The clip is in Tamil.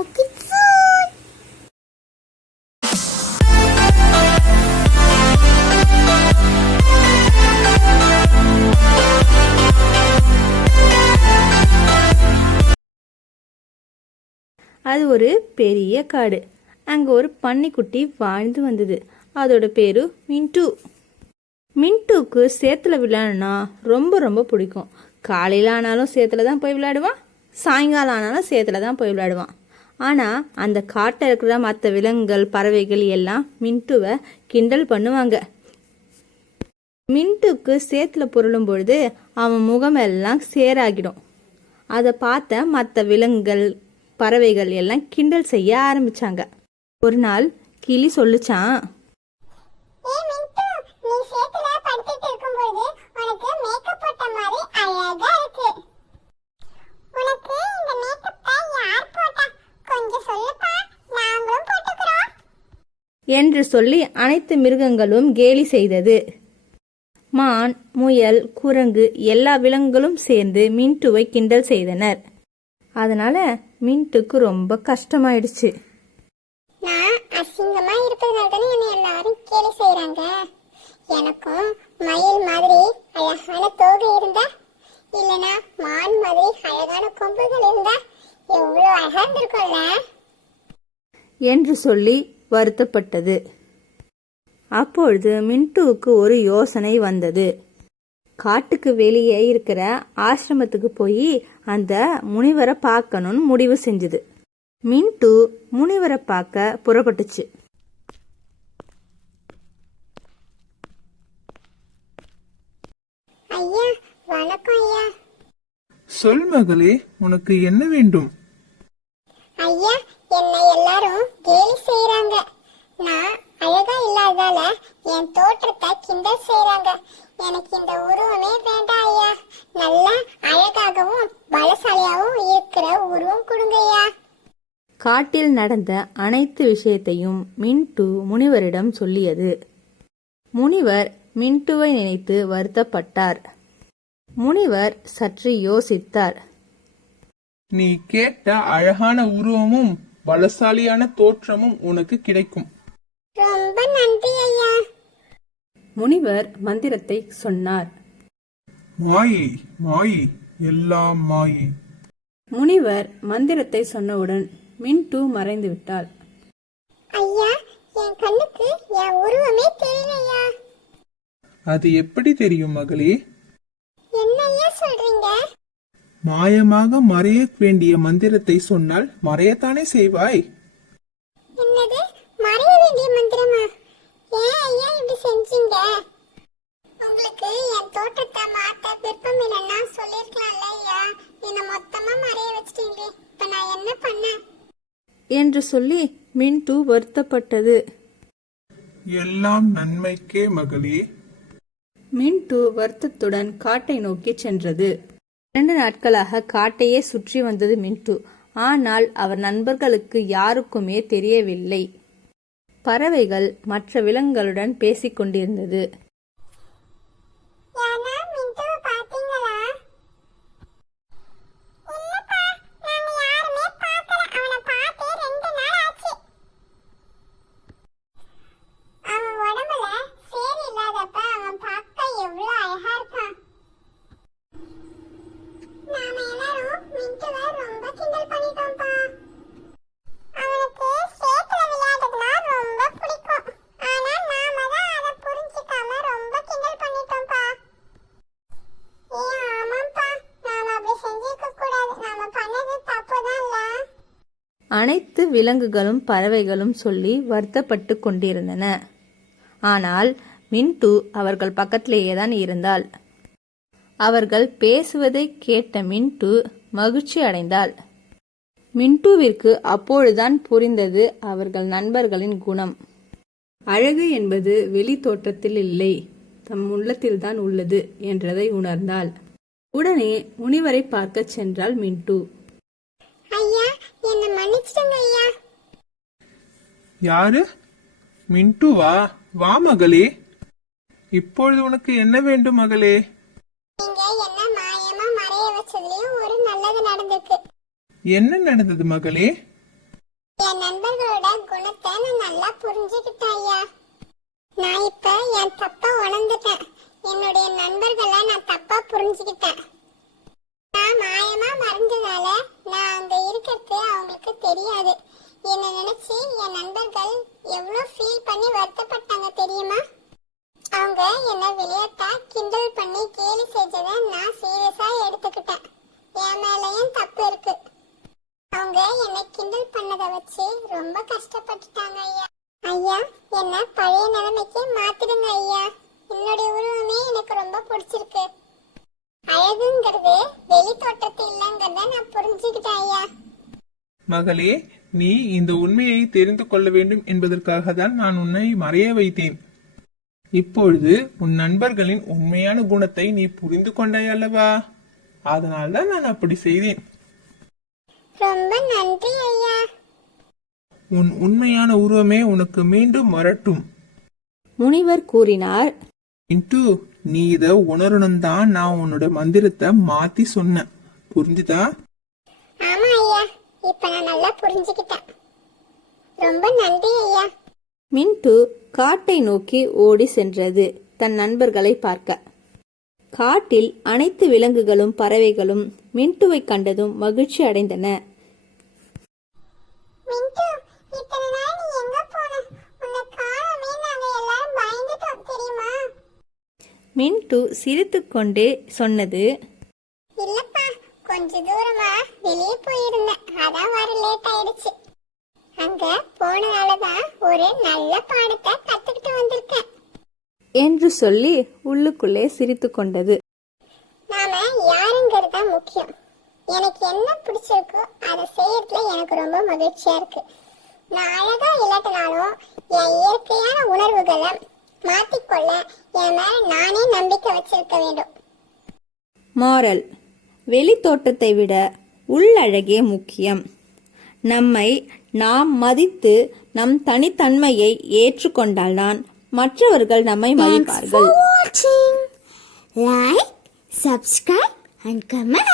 talk it soon. அது ஒரு பெரிய காடு. அங்கே ஒரு பன்னிக்குட்டி வாழ்ந்து வந்தது. அதோட பேரு மின்ட்டு. மின்ட்டுக்கு சேத்துல விளையாடனா ரொம்ப ரொம்ப பிடிக்கும். காலையில் ஆனாலும் சேத்துல தான் போய் விளையாடுவான், சாயங்காலம் ஆனாலும் சேத்துல தான் போய் விளையாடுவான். ஆனால் அந்த காட்டில் இருக்கிற மற்ற விலங்குகள் பறவைகள் எல்லாம் மின்ட்டுவை கிண்டல் பண்ணுவாங்க. மின்ட்டுக்கு சேத்துல புரளும் பொழுது அவன் முகமெல்லாம் சேராகிடும். அதை பார்த்த மற்ற விலங்குகள் பறவைகள் எல்லாம் கிண்டல் செய்ய ஆரம்பிச்சாங்க. ஒரு நாள் கிளி சொல்லுச்சான், என்று சொல்லி அனைத்து மிருகங்களும் கேலி செய்தது. மான், முயல், குரங்கு எல்லா விலங்குகளும் சேர்ந்து மின்ட்டுவை கிண்டல் செய்தனர். அதனால மின்ட்டுக்கு ரொம்ப கஷ்டமாயிடுச்சு. நான் அசிங்கமா இருப்பதனால தானே என்னை எல்லாரும் கேலி செய்யறாங்க. எனக்கும் மயில் மாதிரி அழகான தோகை இருந்தா, இல்லனா மான் மாதிரி அழகான கொம்புகள் இருந்தா எவ்வளவு அழகா இருந்திருக்கும்ல என்று சொல்லி வருத்தப்பட்டது. அப்பொழுது மின்ட்டுவுக்கு ஒரு யோசனை வந்தது. காட்டுக்கு வெளியே இருக்கிற ஆசிரமத்துக்கு போய் அந்த முனிவரை பார்க்கணும்னு முடிவு செஞ்சது. மின்ட்டு முனிவரை பார்க்க புறப்பட்டுச்சு. ஐயா, வணக்கம் ஐயா. சொல் மகளே, உனக்கு என்ன வேண்டும்? ஐயா, என்னை எல்லாரும் கேலி செய்யறாங்க. நான் அழகா இல்லாததால என் தோற்றத்தை கிண்டல் செய்யறாங்க. எனக்கு இந்த உருவமே வேண்டாம் ஐயா. நல்ல அழகாகவும் பலசாலியாகவும் இருக்கிற உருவம் கொடுங்க ஐயா. காட்டில் நடந்த அனைத்து விஷயத்தையும் மின்ட்டு முனிவரிடம் சொல்லியது. முனிவர் மின்ட்டுவை நினைத்து வருத்தப்பட்டார். முனிவர் சற்று யோசித்தார். நீ கேட்ட அழகான உருவமும் பலசாலியான தோற்றமும் உனக்கு கிடைக்கும். ரொம்ப நன்றி ஐயா. முனிவர் மந்திரத்தை சொன்னார். மாயை மாயை எல்லாம் மாயை. முனிவர் மந்திரத்தை சொன்னவுடன் மின்ட்டு மறைந்து விட்டாள். ஐயா, என் கண்ணுக்கு என் உருவமே தெரியலையா. அது எப்படி தெரியும் மகளே? என்ன ஐயா சொல்றீங்க? மாயமாக மறைய வேண்டிய மந்திரத்தை சொன்னால் மறையத்தானே செய்வாய். என்னது, மறைய வேண்டிய மந்திரமா? ஏன் ஐயா இப்படி செஞ்சீங்க? உங்களுக்கு என் தோற்றத்தை மாத்த விருப்பம் இல்லைன்னா சொல்லிருக்கலாம்ல ஐயா. என்னை மொத்தமா மறைய வச்சிட்டீங்களே, இப்ப நான் என்ன பண்ண? என்று சொல்லி மின்ட்டு வருத்தப்பட்டது. எல்லாம் நன்மைக்கே மகளே. மின்ட்டு வருத்தத்துடன் காட்டை நோக்கி சென்றது. 2 நாட்களாக காட்டையே சுற்றி வந்தது மின்ட்டு. ஆனால் அவர் நண்பர்களுக்கு யாருக்குமே தெரியவில்லை. பறவைகள் மற்ற விலங்குகளுடன் பேசிக் கொண்டிருந்தது. அனைத்து விலங்குகளும் பறவைகளும் சொல்லி வருத்தப்பட்டு கொண்டிருந்தன. ஆனால் மின்ட்டு அவர்கள் பக்கத்திலேயே தான் இருந்தாள். அவர்கள் பேசுவதை கேட்ட மின்ட்டு மகிழ்ச்சி அடைந்தாள். மின்ட்டுவிற்கு அப்பொழுதுதான் புரிந்தது அவர்கள் நண்பர்களின் குணம். அழகு என்பது வெளி தோற்றத்தில் இல்லை, தம் உள்ளத்தில்தான் உள்ளது என்றதை உணர்ந்தாள். உடனே முனிவரை பார்க்க சென்றாள் மின்ட்டு. ஐயா, என்ன மன்னிச்சிடுங்க ஐயா. யாரு? மின்ட்டுவா? வா மகளே. இப்பொழுது உனக்கு என்ன வேண்டும் மகளே? நீங்க என்ன மாயமா மறைய வச்சதுலயும் ஒரு நல்லது நடந்துருக்கு. என்ன நடந்தது மகளே? நான் நல்லா புரிஞ்சுக்கிட்டேன் ஐயா. நான் இப்ப என் தப்ப உணர்ந்துட்டேன். என்னுடைய நண்பர்களை நான் தப்பா புரிஞ்சுக்கிட்டேன். நான் மாயமா மறைஞ்சதால நான் அங்க இருக்கிறது அவங்களுக்கு தெரியாது. என்ன நினைச்சு என் நண்பர்கள் எவ்வளவு ஃபீல் பண்ணி வருத்தப்பட்டாங்க தெரியுமா? அவங்க என்ன விளையாட்டா கிண்டல் பண்ணி கேலி செஞ்சதை நான் சீரியஸா எடுத்துக்கிட்டேன். என் மேலயும் தப்பு இருக்கு. அவங்க என்னை கிண்டல் பண்ணதை வச்சு ரொம்ப கஷ்டப்பட்டுட்டாங்க ஐயா. ஐயா, என்ன பழைய நிலைமைக்கு மாத்திடுங்க ஐயா. என்னுடைய உருவமே எனக்கு ரொம்ப பிடிச்சிருக்கு. அழகுங்கிறது வெளி தோற்றத்து இல்லைங்கிறத நான் புரிஞ்சுக்கிட்டேன் ஐயா. மகளே, நீ இந்த உண்மையை தெரிந்து கொள்ள வேண்டும் என்பதற்காக தான் நான் உன்னை மறைய வைத்தேன். இப்பொழுது உன் நண்பர்களின் உண்மையான குணத்தை நீ புரிந்து கொண்டாய் அல்லவா? அதனால்தான் நான் அப்படி செய்தேன். ரொம்ப நன்றி ஐயா. உன் உண்மையான உருவமே உனக்கு மீண்டும் வரட்டும். முனிவர் கூறினார். மின்ட்டு, நீ இத உணரணும் தான் நான் உன்னோட மந்திரத்தை மாத்தி சொன்னேன். புரிஞ்சுதா? ஆமா ஐயா, இப்ப நான் நல்லா புரிஞ்சுக்கிட்டேன். ரொம்ப நன்றி ஐயா. மின்ட்டு காட்டை நோக்கி ஓடி சென்றது தன் நண்பர்களை பார்க்க. காட்டில் அனைத்து விலங்குகளும் பறவைகளும் மின்ட்டுவை கண்டதும் மகிழ்ச்சி அடைந்தன. மின்ட்டு, இத்தனை நாள் நீ எங்க போன? உன்னை காணோமே, நாங்க எல்லாரும் பயந்துட்டோம் தெரியுமா? மின்ட்டு சிரித்துக்கொண்டே சொன்னது. இல்லப்பா, கொஞ்ச தூரமா வெளியே போயிருந்தேன். அதான் வர லேட் ஆயிடுச்சு. அங்க போனதாலதான் ஒரு நல்ல பாடத்தை கத்துக்கிட்டு வந்திருக்கேன் என்று சொல்லி உள்ளுக்குள்ளே சிரித்துக்கொண்டது. நாம யாருங்கிறது முக்கியம். எனக்கு என்ன பிடிச்சிருக்கோ அதை செய்யறதுல எனக்கு ரொம்ப மகிழ்ச்சியா இருக்கு. நான் அழகா இல்லாட்டினாலும் என் இயற்கையான உணர்வுகளை மாத்திக்கொள்ள என் மேல நானே நம்பிக்கை வச்சிருக்க வேண்டும். மாரல்: வெளி தோற்றத்தை விட உள்ளழகே முக்கியம். நம்மை நாம் மதித்து நம் தனித்தன்மையை ஏற்றுக்கொண்டால்தான் மற்றவர்கள் நம்மை மதிப்பார்கள். Like, subscribe and comment.